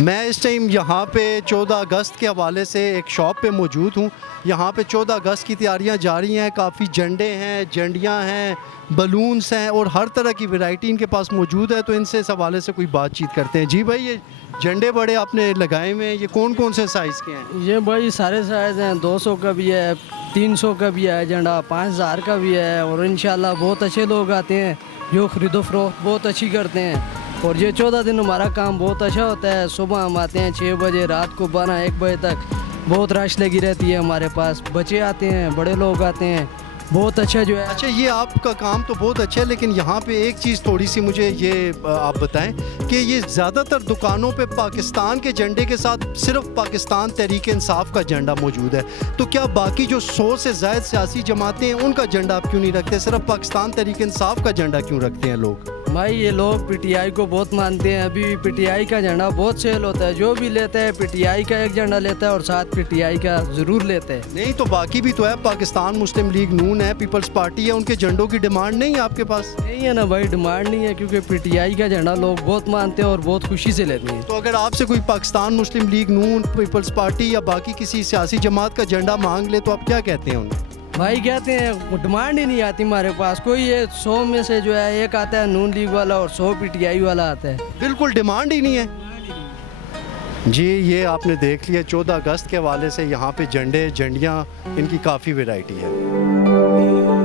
मैं इस टाइम यहाँ पे 14 अगस्त के हवाले से एक शॉप पे मौजूद हूँ। यहाँ पे 14 अगस्त की तैयारियाँ जारी हैं, काफ़ी झंडे हैं, झंडियाँ हैं, बलून्स हैं और हर तरह की वैरायटी इनके पास मौजूद है। तो इनसे इस हवाले से कोई बातचीत करते हैं। जी भाई, ये झंडे बड़े आपने लगाए हुए हैं, ये कौन कौन से साइज़ के हैं? ये भाई सारे साइज़ हैं, 200 का भी है, 300 का भी है झंडा, 5000 का भी है। और इंशाल्लाह बहुत अच्छे लोग आते हैं जो खरीदो फरोख्त बहुत अच्छी करते हैं। और ये 14 दिन हमारा काम बहुत अच्छा होता है। सुबह हम आते हैं 6 बजे, रात को 12-1 बजे तक बहुत रश लगी रहती है हमारे पास। बच्चे आते हैं, बड़े लोग आते हैं, बहुत अच्छा जो है। अच्छा, ये आपका काम तो बहुत अच्छा है, लेकिन यहाँ पे एक चीज़ थोड़ी सी मुझे ये आप बताएं कि ये ज़्यादातर दुकानों पे पाकिस्तान के झंडे के साथ सिर्फ पाकिस्तान तहरीक इंसाफ का झंडा मौजूद है। तो क्या बाकी जो 100 से ज़ायद सियासी जमातें हैं उनका झंडा आप क्यों नहीं रखते? सिर्फ पाकिस्तान तहरीक इंसाफ का झंडा क्यों रखते हैं लोग? भाई ये लोग पीटीआई को बहुत मानते हैं। अभी पीटीआई का झंडा बहुत सेल होता है, जो भी लेता है पीटीआई का एक झंडा लेता है और साथ पीटीआई का ज़रूर लेते हैं। नहीं तो बाकी भी तो है, पाकिस्तान मुस्लिम लीग नून है, पीपल्स पार्टी है, उनके झंडों की डिमांड नहीं है आपके पास? नहीं है ना भाई, डिमांड नहीं है, क्योंकि पीटीआई का झंडा लोग बहुत मानते हैं और बहुत खुशी से लेते हैं। तो अगर आपसे कोई पाकिस्तान मुस्लिम लीग नून, पीपल्स पार्टी या बाकी किसी सियासी जमात का झंडा मांग ले तो आप क्या कहते हैं उन्हें? भाई कहते हैं डिमांड ही नहीं आती हमारे पास कोई। ये 100 में से जो है एक आता है नून लीग वाला और 100 पीटीआई वाला आता है। बिल्कुल डिमांड ही नहीं है। जी, ये आपने देख लिया 14 अगस्त के हवाले से यहाँ पे झंडे झंडियाँ इनकी काफ़ी वैरायटी है।